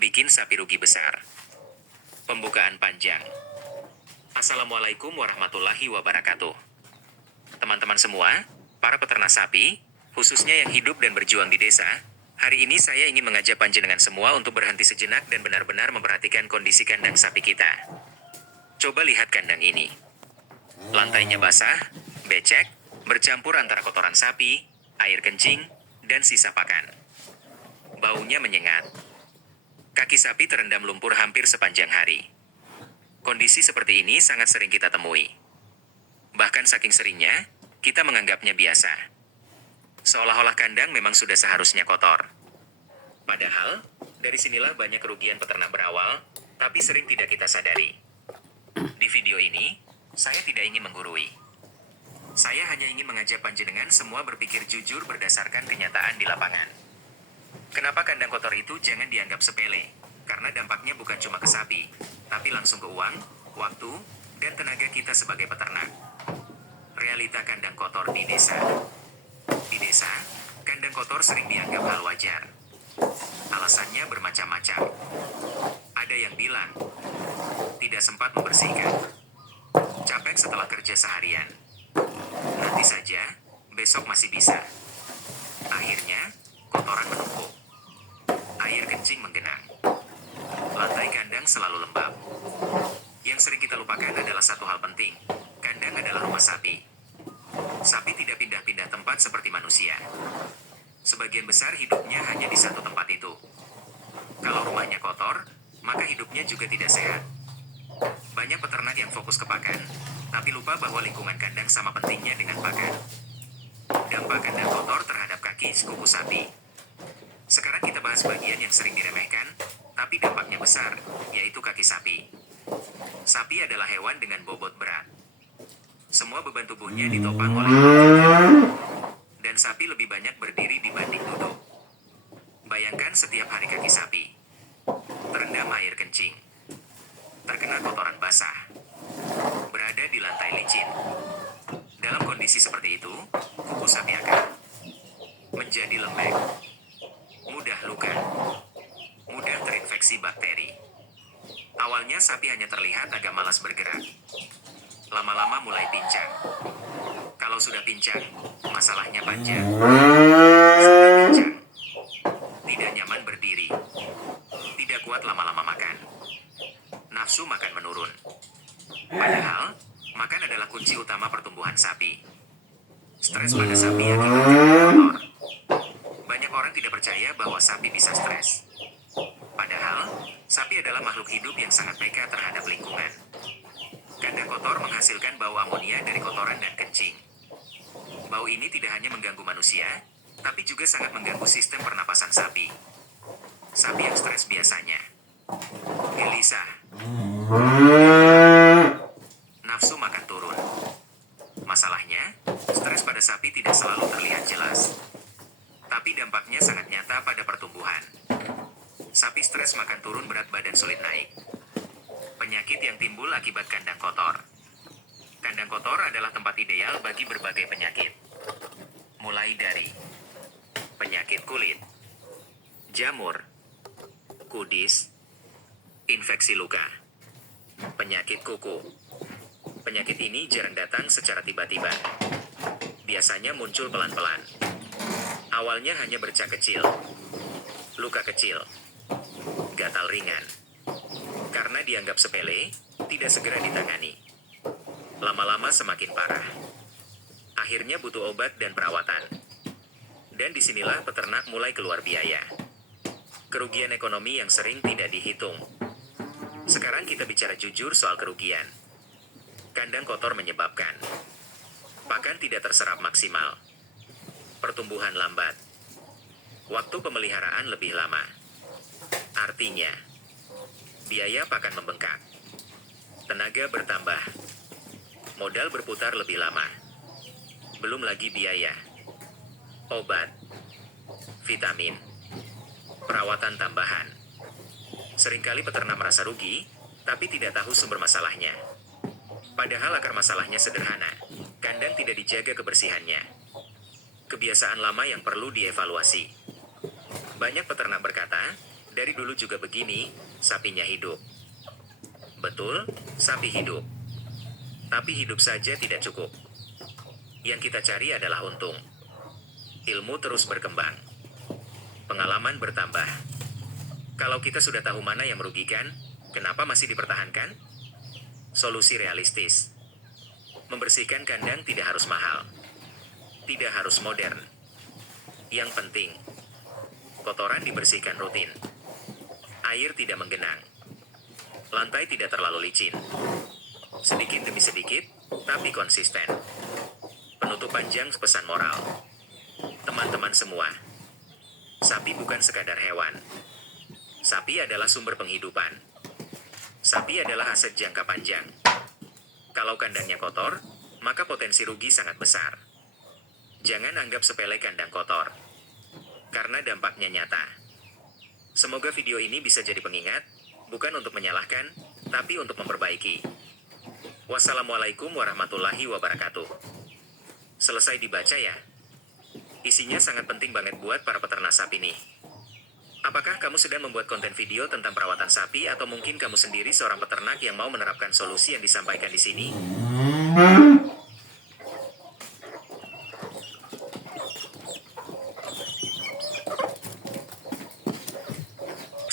bikin sapi rugi besar. Pembukaan panjang. Assalamualaikum warahmatullahi wabarakatuh. Teman-teman semua, para peternak sapi, khususnya yang hidup dan berjuang di desa, hari ini saya ingin mengajak panjenengan semua untuk berhenti sejenak dan benar-benar memperhatikan kondisi kandang sapi kita. Coba lihat kandang ini. Lantainya basah, becek, bercampur antara kotoran sapi, air kencing, dan sisa pakan. Baunya menyengat. Kaki sapi terendam lumpur hampir sepanjang hari. Kondisi seperti ini sangat sering kita temui. Bahkan saking seringnya, kita menganggapnya biasa. Seolah-olah kandang memang sudah seharusnya kotor. Padahal, dari sinilah banyak kerugian peternak berawal, tapi sering tidak kita sadari. Di video ini, saya tidak ingin menggurui. Saya hanya ingin mengajak panjenengan semua berpikir jujur berdasarkan kenyataan di lapangan. Kenapa kandang kotor itu jangan dianggap sepele? Karena dampaknya bukan cuma ke sapi, tapi langsung ke uang, waktu, dan tenaga kita sebagai peternak. Realita kandang kotor di desa. Di desa, kandang kotor sering dianggap hal wajar. Alasannya bermacam-macam. Ada yang bilang, tidak sempat membersihkan. Capek setelah kerja seharian. Nanti saja, besok masih bisa. Akhirnya, kotoran menumpuk. Air kencing menggenang. Lantai kandang selalu lembab. Yang sering kita lupakan adalah satu hal penting. Kandang adalah rumah sapi. Sapi tidak pindah-pindah tempat seperti manusia. Sebagian besar hidupnya hanya di satu tempat itu. Kalau rumahnya kotor, maka hidupnya juga tidak sehat. Banyak peternak yang fokus ke pakan, tapi lupa bahwa lingkungan kandang sama pentingnya dengan pakan. Dampak kandang kotor terhadap kaki kuku sapi. Sekarang kita bahas bagian yang sering diremehkan, tapi dampaknya besar, yaitu kaki sapi. Sapi adalah hewan dengan bobot berat. Semua beban tubuhnya ditopang oleh kaki, dan sapi lebih banyak berdiri dibanding duduk. Bayangkan setiap hari kaki sapi terendam air kencing, terkena kotoran basah, berada di lantai licin. Dalam kondisi seperti itu, kuku sapi akan menjadi lembek, mudah luka, mudah terinfeksi bakteri. Awalnya sapi hanya terlihat agak malas bergerak. Lama-lama mulai pincang. Kalau sudah pincang, masalahnya panjang. Sapi pincang, tidak nyaman berdiri, tidak kuat lama-lama makan. Nafsu makan menurun. Padahal, makan adalah kunci utama pertumbuhan sapi. Stres pada sapi akibat kandang kotor. Banyak orang tidak percaya bahwa sapi bisa stres. Padahal, sapi adalah makhluk hidup yang sangat peka terhadap lingkungan. Kandang kotor menghasilkan bau amonia dari kotoran dan kencing. Bau ini tidak hanya mengganggu manusia, tapi juga sangat mengganggu sistem pernapasan sapi. Sapi yang stres biasanya gelisah, nafsu makan turun. Masalahnya, stres pada sapi tidak selalu terlihat jelas. Tapi dampaknya sangat nyata pada pertumbuhan. Sapi stres makan turun, berat badan sulit naik. Penyakit yang timbul akibat kandang kotor. Kandang kotor adalah tempat ideal bagi berbagai penyakit. Mulai dari penyakit kulit, jamur, kudis, infeksi luka, penyakit kuku. Penyakit ini jarang datang secara tiba-tiba. Biasanya muncul pelan-pelan. Awalnya hanya bercak kecil, luka kecil, gatal ringan. Karena dianggap sepele, tidak segera ditangani. Lama-lama semakin parah. Akhirnya butuh obat dan perawatan. Dan disinilah peternak mulai keluar biaya. Kerugian ekonomi yang sering tidak dihitung. Sekarang kita bicara jujur soal kerugian. Kandang kotor menyebabkan pakan tidak terserap maksimal, pertumbuhan lambat, waktu pemeliharaan lebih lama. Artinya, biaya pakan membengkak, tenaga bertambah, modal berputar lebih lama. Belum lagi biaya obat, vitamin, perawatan tambahan. Seringkali peternak merasa rugi, tapi tidak tahu sumber masalahnya. Padahal akar masalahnya sederhana. Kandang tidak dijaga kebersihannya. Kebiasaan lama yang perlu dievaluasi. Banyak peternak berkata, Dari dulu juga begini, sapinya hidup. Betul, sapi hidup. Tapi hidup saja tidak cukup. Yang kita cari adalah untung. Ilmu terus berkembang. Pengalaman bertambah. Kalau kita sudah tahu mana yang merugikan, kenapa masih dipertahankan? Solusi realistis. Membersihkan kandang tidak harus mahal. Tidak harus modern. Yang penting, kotoran dibersihkan rutin. Air tidak menggenang. Lantai tidak terlalu licin. Sedikit demi sedikit, tapi konsisten. Penutup panjang pesan moral. Teman-teman semua, sapi bukan sekadar hewan. Sapi adalah sumber penghidupan. Sapi adalah aset jangka panjang. Kalau kandangnya kotor, maka potensi rugi sangat besar. Jangan anggap sepele kandang kotor, karena dampaknya nyata. Semoga video ini bisa jadi pengingat, bukan untuk menyalahkan, tapi untuk memperbaiki. Wassalamualaikum warahmatullahi wabarakatuh. Selesai dibaca ya. Isinya sangat penting banget buat para peternak sapi nih. Apakah kamu sedang membuat konten video tentang perawatan sapi atau mungkin kamu sendiri seorang peternak yang mau menerapkan solusi yang disampaikan di sini?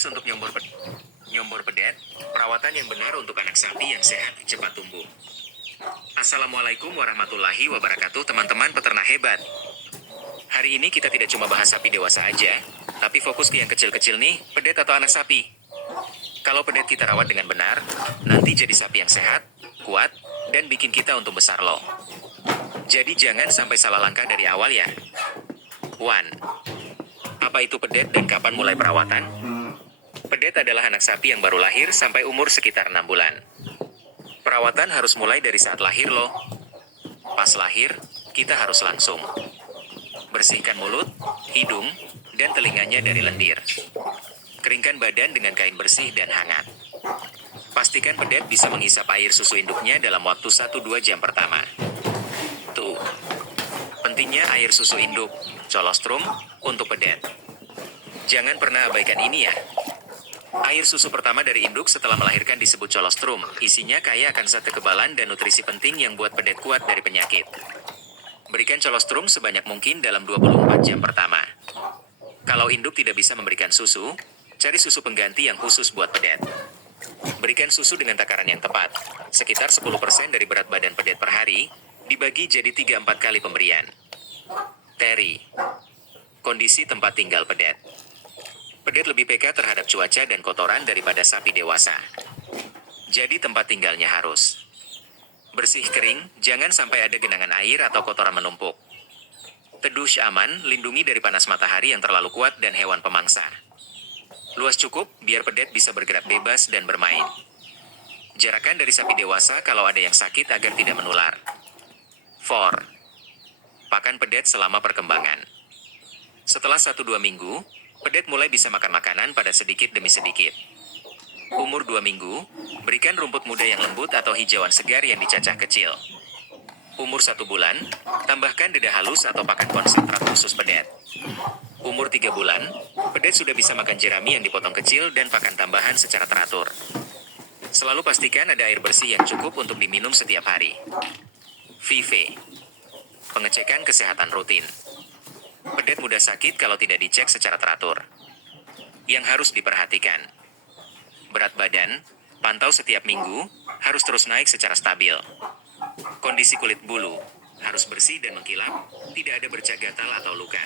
Untuk nyombor pedet, perawatan yang benar untuk anak sapi yang sehat cepat tumbuh. Assalamualaikum warahmatullahi wabarakatuh teman-teman peternak hebat. Hari ini kita tidak cuma bahas sapi dewasa aja, tapi fokus ke yang kecil-kecil nih, pedet atau anak sapi. Kalau pedet kita rawat dengan benar, nanti jadi sapi yang sehat, kuat, dan bikin kita untung besar loh. Jadi jangan sampai salah langkah dari awal ya. 1. Apa itu pedet dan kapan mulai perawatan? Pedet adalah anak sapi yang baru lahir sampai umur sekitar 6 bulan. Perawatan harus mulai dari saat lahir loh. Pas lahir, kita harus langsung bersihkan mulut, hidung, dan telinganya dari lendir. Keringkan badan dengan kain bersih dan hangat. Pastikan pedet bisa menghisap air susu induknya dalam waktu 1-2 jam pertama. Tuh. Pentingnya air susu induk, colostrum, untuk pedet. Jangan pernah abaikan ini ya. Air susu pertama dari induk setelah melahirkan disebut colostrum. Isinya kaya akan zat kekebalan dan nutrisi penting yang buat pedet kuat dari penyakit. Berikan colostrum sebanyak mungkin dalam 24 jam pertama. Kalau induk tidak bisa memberikan susu, cari susu pengganti yang khusus buat pedet. Berikan susu dengan takaran yang tepat, sekitar 10% dari berat badan pedet per hari, dibagi jadi 3-4 kali pemberian. Teri. Kondisi tempat tinggal pedet. Pedet lebih peka terhadap cuaca dan kotoran daripada sapi dewasa. Jadi tempat tinggalnya harus bersih kering, jangan sampai ada genangan air atau kotoran menumpuk. Teduh aman, lindungi dari panas matahari yang terlalu kuat dan hewan pemangsa. Luas cukup, biar pedet bisa bergerak bebas dan bermain. Jarakan dari sapi dewasa kalau ada yang sakit agar tidak menular. 4. Pakan pedet selama perkembangan. Setelah 1-2 minggu, pedet mulai bisa makan makanan pada sedikit demi sedikit. Umur 2 minggu, berikan rumput muda yang lembut atau hijauan segar yang dicacah kecil. Umur 1 bulan, tambahkan dedah halus atau pakan konsentrat khusus pedet. Umur 3 bulan, pedet sudah bisa makan jerami yang dipotong kecil dan pakan tambahan secara teratur. Selalu pastikan ada air bersih yang cukup untuk diminum setiap hari. VV. Pengecekan kesehatan rutin. Pedet mudah sakit kalau tidak dicek secara teratur. Yang harus diperhatikan: berat badan, pantau setiap minggu, harus terus naik secara stabil. Kondisi kulit bulu, harus bersih dan mengkilap, tidak ada bercak gatal atau luka.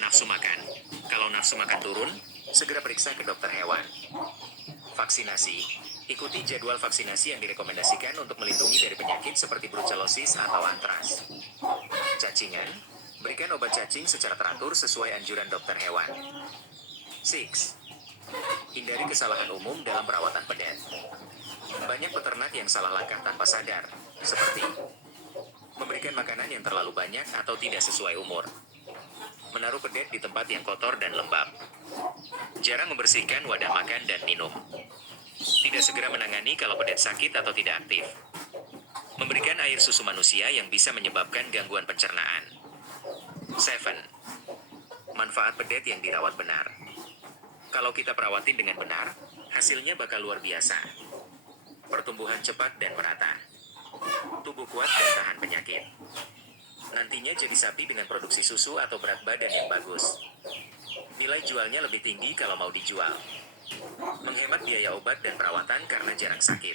Nafsu makan, kalau nafsu makan turun, segera periksa ke dokter hewan. Vaksinasi, ikuti jadwal vaksinasi yang direkomendasikan untuk melindungi dari penyakit seperti brucellosis atau antras. Cacingan, berikan obat cacing secara teratur sesuai anjuran dokter hewan. 6. Hindari kesalahan umum dalam perawatan pedet. Banyak peternak yang salah langkah tanpa sadar, seperti memberikan makanan yang terlalu banyak atau tidak sesuai umur, menaruh pedet di tempat yang kotor dan lembab, jarang membersihkan wadah makan dan minum, tidak segera menangani kalau pedet sakit atau tidak aktif, memberikan air susu manusia yang bisa menyebabkan gangguan pencernaan. 7. Manfaat pedet yang dirawat benar. Kalau kita perawatin dengan benar, hasilnya bakal luar biasa. Pertumbuhan cepat dan merata. Tubuh kuat dan tahan penyakit. Nantinya jadi sapi dengan produksi susu atau berat badan yang bagus. Nilai jualnya lebih tinggi kalau mau dijual. Menghemat biaya obat dan perawatan karena jarang sakit.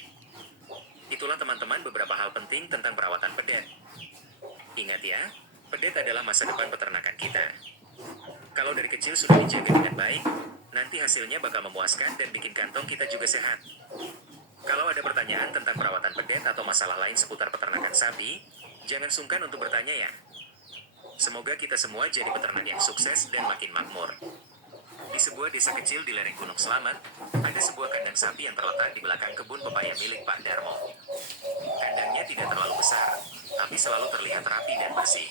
Itulah teman-teman beberapa hal penting tentang perawatan pedet. Ingat ya, pedet adalah masa depan peternakan kita. Kalau dari kecil sudah dijaga dengan baik, nanti hasilnya bakal memuaskan dan bikin kantong kita juga sehat. Kalau ada pertanyaan tentang perawatan pedet atau masalah lain seputar peternakan sapi, jangan sungkan untuk bertanya ya. Semoga kita semua jadi peternak yang sukses dan makin makmur. Di sebuah desa kecil di lereng Gunung Selamat, ada sebuah kandang sapi yang terletak di belakang kebun pepaya milik Pak Darmo. Kandangnya tidak terlalu besar, tapi selalu terlihat rapi dan bersih.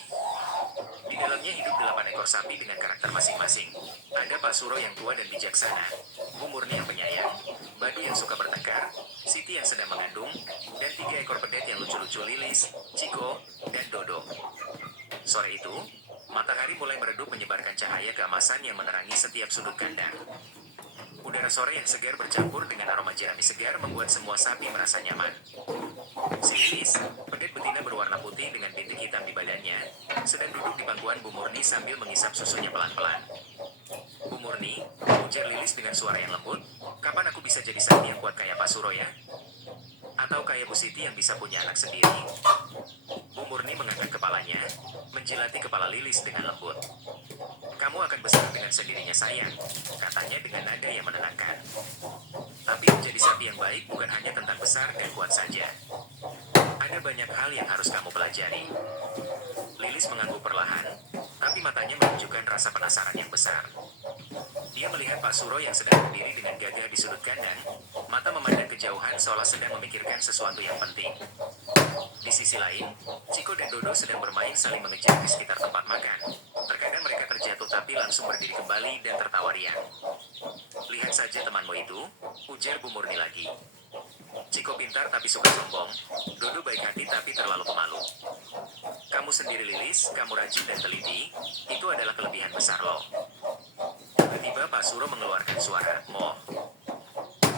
Di dalamnya hidup 8 ekor sapi dengan karakter masing-masing. Ada Pak Suro yang tua dan bijaksana, Bu Murni yang penyayang, Badu yang suka bertengkar, Siti yang sedang mengandung, dan 3 ekor pedet yang lucu-lucu Lilis, Ciko, dan Dodo. Sore itu, matahari mulai meredup menyebarkan cahaya keemasan yang menerangi setiap sudut kandang. Udara sore yang segar bercampur dengan aroma jerami segar membuat semua sapi merasa nyaman. Si Lilis, pedet betina berwarna putih dengan bintik hitam di badannya, sedang duduk di pangkuan Bu Murni sambil mengisap susunya pelan-pelan. Bu Murni, ujar Lilis dengan suara yang lembut, kapan aku bisa jadi sapi yang kuat kayak Pak Suro ya? Atau kayak Bu Siti yang bisa punya anak sendiri? Bu Murni mengangkat kepalanya, menjilati kepala Lilis dengan lembut. Kamu akan besar dengan sendirinya sayang, katanya dengan nada yang menenangkan. Tapi menjadi sapi yang baik bukan hanya tentang besar dan kuat saja. Ada banyak hal yang harus kamu pelajari. Lilis mengangguk perlahan, tapi matanya menunjukkan rasa penasaran yang besar. Dia melihat Pak Suro yang sedang berdiri dengan gagah di sudut kandang, mata memandang kejauhan seolah sedang memikirkan sesuatu yang penting. Di sisi lain, Ciko dan Dodo sedang bermain saling mengejar di sekitar tempat makan. Terkadang mereka terjatuh tapi langsung berdiri kembali dan tertawa riang. Lihat saja temanmu itu, ujar Bu Murni lagi. Ciko pintar tapi suka sombong, Dodo baik hati tapi terlalu pemalu. Kamu sendiri Lilis, kamu rajin dan teliti, itu adalah kelebihan besar lo. Tiba-tiba Pak Suro mengeluarkan suara mo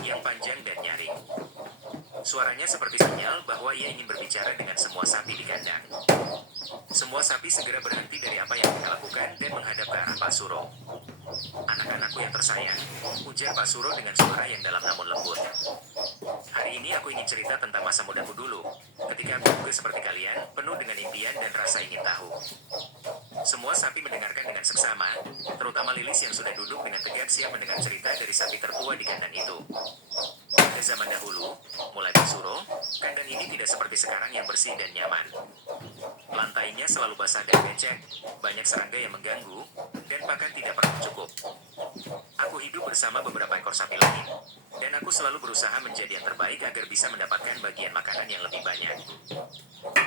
yang panjang dan nyaring. Suaranya seperti sinyal bahwa ia ingin berbicara dengan semua sapi di kandang. Semua sapi segera berhenti dari apa yang mereka lakukan dan menghadap ke arah Pak Suro. Anak-anakku yang tersayang, ujar Pak Suro dengan suara yang dalam namun lembut. Hari ini aku ingin cerita tentang masa mudaku dulu, ketika aku juga seperti kalian, penuh dengan impian dan rasa ingin tahu. Semua sapi mendengarkan dengan seksama, terutama Lilis yang sudah duduk dengan tegak siap mendengar cerita dari sapi tertua di kandang itu. Pada zaman dahulu, mulai Pak Suro, kandang ini tidak seperti sekarang yang bersih dan nyaman. Lantainya selalu basah dan becek, banyak serangga yang mengganggu, dan pakan tidak pernah cukup. Aku hidup bersama beberapa ekor sapi lain, dan aku selalu berusaha menjadi yang terbaik agar bisa mendapatkan bagian makanan yang lebih banyak.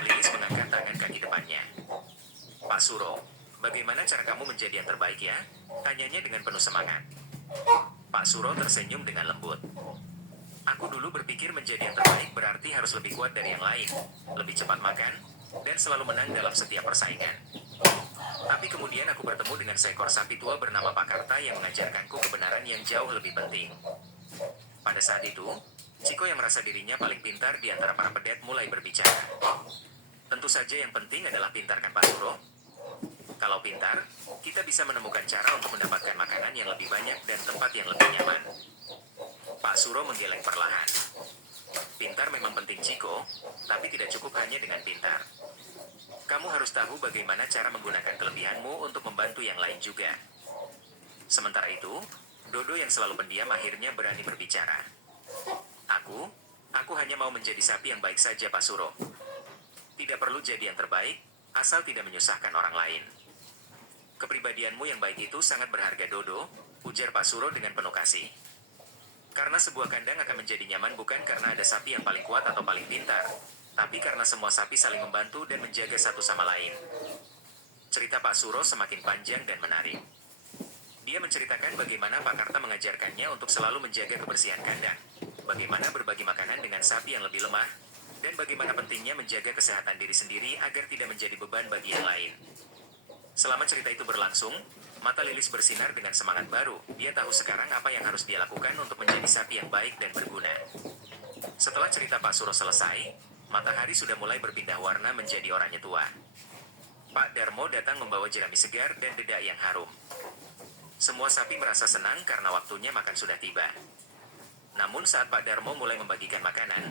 Lilis mengangkat tangan kaki depannya. Pak Suro, bagaimana cara kamu menjadi yang terbaik ya? Tanyanya dengan penuh semangat. Pak Suro tersenyum dengan lembut. Aku dulu berpikir menjadi yang terbaik berarti harus lebih kuat dari yang lain, lebih cepat makan, dan selalu menang dalam setiap persaingan. Tapi kemudian aku bertemu dengan seekor sapi tua bernama Pak Karta yang mengajarkanku kebenaran yang jauh lebih penting. Pada saat itu, Ciko yang merasa dirinya paling pintar di antara para pedet mulai berbicara. Tentu saja yang penting adalah pintar kan Pak Suro? Kalau pintar, kita bisa menemukan cara untuk mendapatkan makanan yang lebih banyak dan tempat yang lebih nyaman. Pak Suro menggeleng perlahan. Pintar memang penting Ciko, tapi tidak cukup hanya dengan pintar. Kamu harus tahu bagaimana cara menggunakan kelebihanmu untuk membantu yang lain juga. Sementara itu, Dodo yang selalu pendiam akhirnya berani berbicara. Aku hanya mau menjadi sapi yang baik saja Pak Suro. Tidak perlu jadi yang terbaik, asal tidak menyusahkan orang lain. Kepribadianmu yang baik itu sangat berharga Dodo, ujar Pak Suro dengan penuh kasih. Karena sebuah kandang akan menjadi nyaman bukan karena ada sapi yang paling kuat atau paling pintar, tapi karena semua sapi saling membantu dan menjaga satu sama lain. Cerita Pak Suro semakin panjang dan menarik. Dia menceritakan bagaimana Pak Karta mengajarkannya untuk selalu menjaga kebersihan kandang, bagaimana berbagi makanan dengan sapi yang lebih lemah, dan bagaimana pentingnya menjaga kesehatan diri sendiri agar tidak menjadi beban bagi yang lain. Selama cerita itu berlangsung, Mata Lilis bersinar dengan semangat baru. Dia tahu sekarang apa yang harus dia lakukan untuk menjadi sapi yang baik dan berguna. Setelah cerita Pak Suro selesai, matahari sudah mulai berpindah warna menjadi oranye tua. Pak Darmo datang membawa jerami segar dan dedak yang harum. Semua sapi merasa senang karena waktunya makan sudah tiba. Namun saat Pak Darmo mulai membagikan makanan,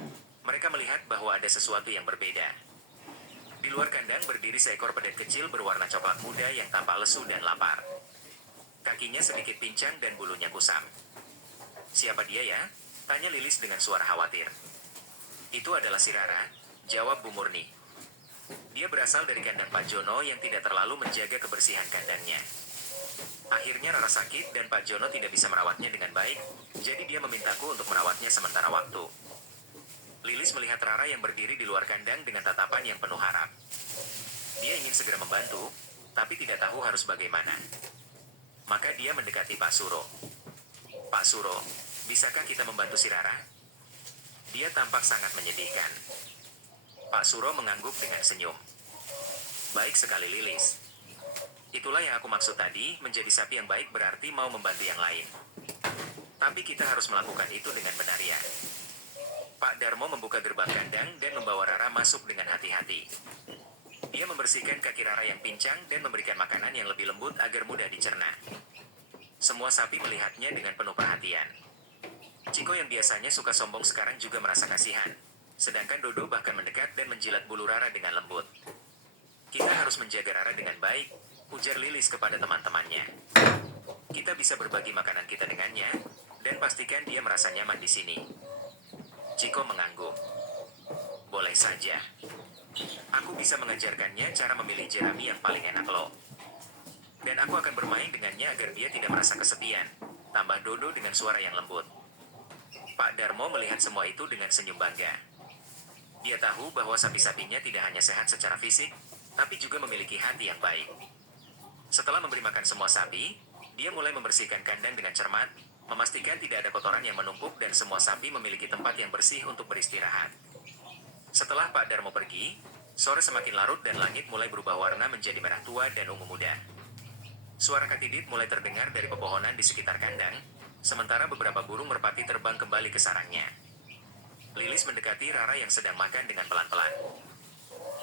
mereka melihat bahwa ada sesuatu yang berbeda. Di luar kandang berdiri seekor pedet kecil berwarna coklat muda yang tampak lesu dan lapar. Kakinya sedikit pincang dan bulunya kusam. "Siapa dia ya?" tanya Lilis dengan suara khawatir. "Itu adalah si Rara," jawab Bu Murni. "Dia berasal dari kandang Pak Jono yang tidak terlalu menjaga kebersihan kandangnya. Akhirnya Rara sakit dan Pak Jono tidak bisa merawatnya dengan baik, jadi dia memintaku untuk merawatnya sementara waktu." Lilis melihat Rara yang berdiri di luar kandang dengan tatapan yang penuh harap. Dia ingin segera membantu, tapi tidak tahu harus bagaimana. Maka dia mendekati Pak Suro. "Pak Suro, bisakah kita membantu si Rara?" Dia tampak sangat menyedihkan. Pak Suro mengangguk dengan senyum. "Baik sekali Lilis. Itulah yang aku maksud tadi, menjadi sapi yang baik berarti mau membantu yang lain. Tapi kita harus melakukan itu dengan benar ya." Pak Darmo membuka gerbang kandang dan membawa Rara masuk dengan hati-hati. Dia membersihkan kaki Rara yang pincang dan memberikan makanan yang lebih lembut agar mudah dicerna. Semua sapi melihatnya dengan penuh perhatian. Ciko yang biasanya suka sombong sekarang juga merasa kasihan. Sedangkan Dodo bahkan mendekat dan menjilat bulu Rara dengan lembut. "Kita harus menjaga Rara dengan baik," ujar Lilis kepada teman-temannya. "Kita bisa berbagi makanan kita dengannya, dan pastikan dia merasa nyaman di sini." Ciko mengangguk. "Boleh saja. Aku bisa mengajarkannya cara memilih jerami yang paling enak loh. Dan aku akan bermain dengannya agar dia tidak merasa kesepian," tambah Dodo dengan suara yang lembut. Pak Darmo melihat semua itu dengan senyum bangga. Dia tahu bahwa sapi-sapinya tidak hanya sehat secara fisik, tapi juga memiliki hati yang baik. Setelah memberi makan semua sapi, dia mulai membersihkan kandang dengan cermat, memastikan tidak ada kotoran yang menumpuk dan semua sapi memiliki tempat yang bersih untuk beristirahat. Setelah Pak Darmo pergi, sore semakin larut dan langit mulai berubah warna menjadi merah tua dan ungu muda. Suara katidid mulai terdengar dari pepohonan di sekitar kandang, sementara beberapa burung merpati terbang kembali ke sarangnya. Lilis mendekati Rara yang sedang makan dengan pelan-pelan.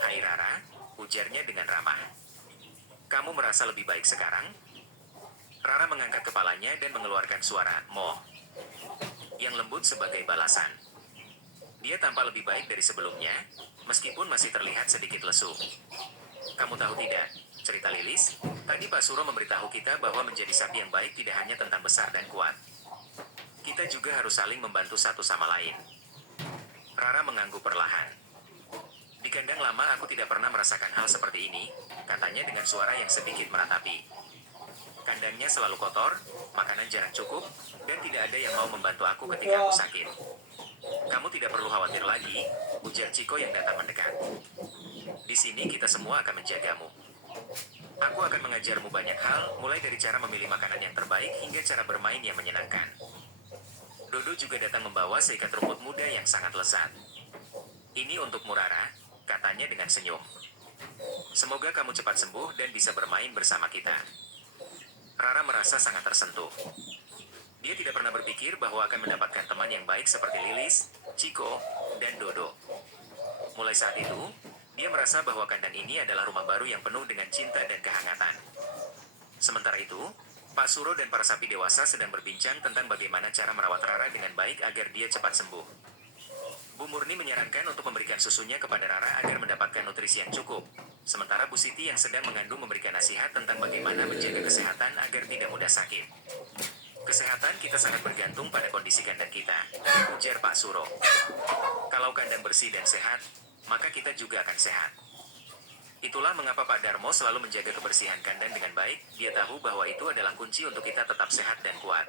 "Hai Rara," ujarnya dengan ramah. "Kamu merasa lebih baik sekarang?" Rara mengangkat kepalanya dan mengeluarkan suara "mo" yang lembut sebagai balasan. Dia tampak lebih baik dari sebelumnya, meskipun masih terlihat sedikit lesu. "Kamu tahu tidak," cerita Lilis, "tadi Pak Suro memberitahu kita bahwa menjadi sapi yang baik tidak hanya tentang besar dan kuat. Kita juga harus saling membantu satu sama lain." Rara mengangguk perlahan. "Di kandang lama aku tidak pernah merasakan hal seperti ini," katanya dengan suara yang sedikit meratapi. "Kandangnya selalu kotor, makanan jarang cukup, dan tidak ada yang mau membantu aku ketika aku sakit." "Kamu tidak perlu khawatir lagi," ujar Ciko yang datang mendekat. "Di sini kita semua akan menjagamu. Aku akan mengajarmu banyak hal, mulai dari cara memilih makanan yang terbaik hingga cara bermain yang menyenangkan." Dodo juga datang membawa seikat rumput muda yang sangat lezat. "Ini untukmu Rara," katanya dengan senyum. "Semoga kamu cepat sembuh dan bisa bermain bersama kita." Rara merasa sangat tersentuh. Dia tidak pernah berpikir bahwa akan mendapatkan teman yang baik seperti Lilis, Ciko, dan Dodo. Mulai saat itu, dia merasa bahwa kandang ini adalah rumah baru yang penuh dengan cinta dan kehangatan. Sementara itu, Pak Suro dan para sapi dewasa sedang berbincang tentang bagaimana cara merawat Rara dengan baik agar dia cepat sembuh. Bu Murni menyarankan untuk memberikan susunya kepada Rara agar mendapatkan nutrisi yang cukup. Sementara Bu Siti yang sedang mengandung memberikan nasihat tentang bagaimana menjaga kesehatan agar tidak mudah sakit. "Kesehatan kita sangat bergantung pada kondisi kandang kita," ujar Pak Suro. "Kalau kandang bersih dan sehat, maka kita juga akan sehat." Itulah mengapa Pak Darmo selalu menjaga kebersihan kandang dengan baik. Dia tahu bahwa itu adalah kunci untuk kita tetap sehat dan kuat.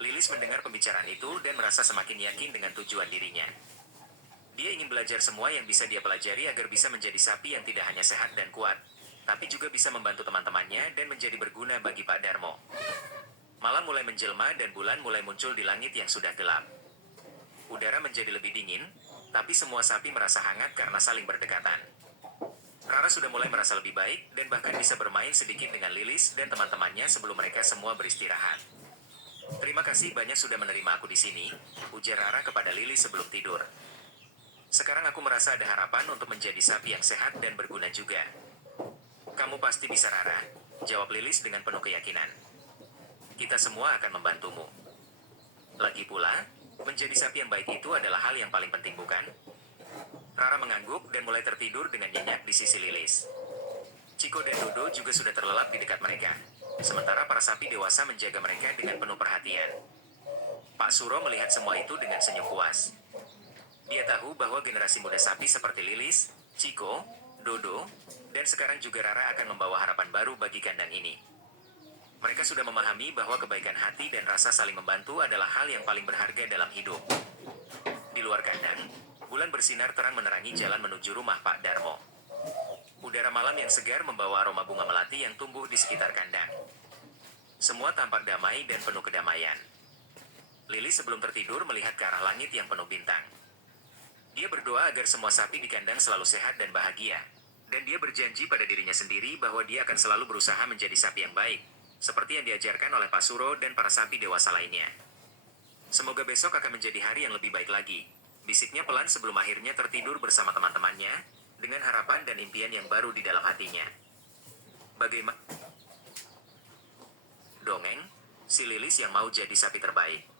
Lilis mendengar pembicaraan itu dan merasa semakin yakin dengan tujuan dirinya. Dia ingin belajar semua yang bisa dia pelajari agar bisa menjadi sapi yang tidak hanya sehat dan kuat, tapi juga bisa membantu teman-temannya dan menjadi berguna bagi Pak Darmo. Malam mulai menjelma dan bulan mulai muncul di langit yang sudah gelap. Udara menjadi lebih dingin, tapi semua sapi merasa hangat karena saling berdekatan. Rara sudah mulai merasa lebih baik dan bahkan bisa bermain sedikit dengan Lilis dan teman-temannya sebelum mereka semua beristirahat. Terima kasih banyak sudah menerima aku di sini, ujar Rara kepada Lilis sebelum tidur. Sekarang aku merasa ada harapan untuk menjadi sapi yang sehat dan berguna juga. Kamu pasti bisa, Rara, jawab Lilis dengan penuh keyakinan. Kita semua akan membantumu. Lagi pula, menjadi sapi yang baik itu adalah hal yang paling penting, bukan? Rara mengangguk dan mulai tertidur dengan nyenyak di sisi Lilis. Chico dan Dodo juga sudah terlelap di dekat mereka. Sementara para sapi dewasa menjaga mereka dengan penuh perhatian. Pak Suro melihat semua itu dengan senyum puas. Dia tahu bahwa generasi muda sapi seperti Lilis, Chico, Dodo, dan sekarang juga Rara akan membawa harapan baru bagi kandang ini. Mereka sudah memahami bahwa kebaikan hati dan rasa saling membantu adalah hal yang paling berharga dalam hidup. Di luar kandang, bulan bersinar terang menerangi jalan menuju rumah Pak Darmo. Udara malam yang segar membawa aroma bunga melati yang tumbuh di sekitar kandang. Semua tampak damai dan penuh kedamaian. Lili sebelum tertidur melihat ke arah langit yang penuh bintang. Dia berdoa agar semua sapi di kandang selalu sehat dan bahagia. Dan dia berjanji pada dirinya sendiri bahwa dia akan selalu berusaha menjadi sapi yang baik, seperti yang diajarkan oleh Pak Suro dan para sapi dewasa lainnya. Semoga besok akan menjadi hari yang lebih baik lagi, bisiknya pelan sebelum akhirnya tertidur bersama teman-temannya, dengan harapan dan impian yang baru di dalam hatinya. Bagaimana? Dongeng, si Lilis yang mau jadi sapi terbaik.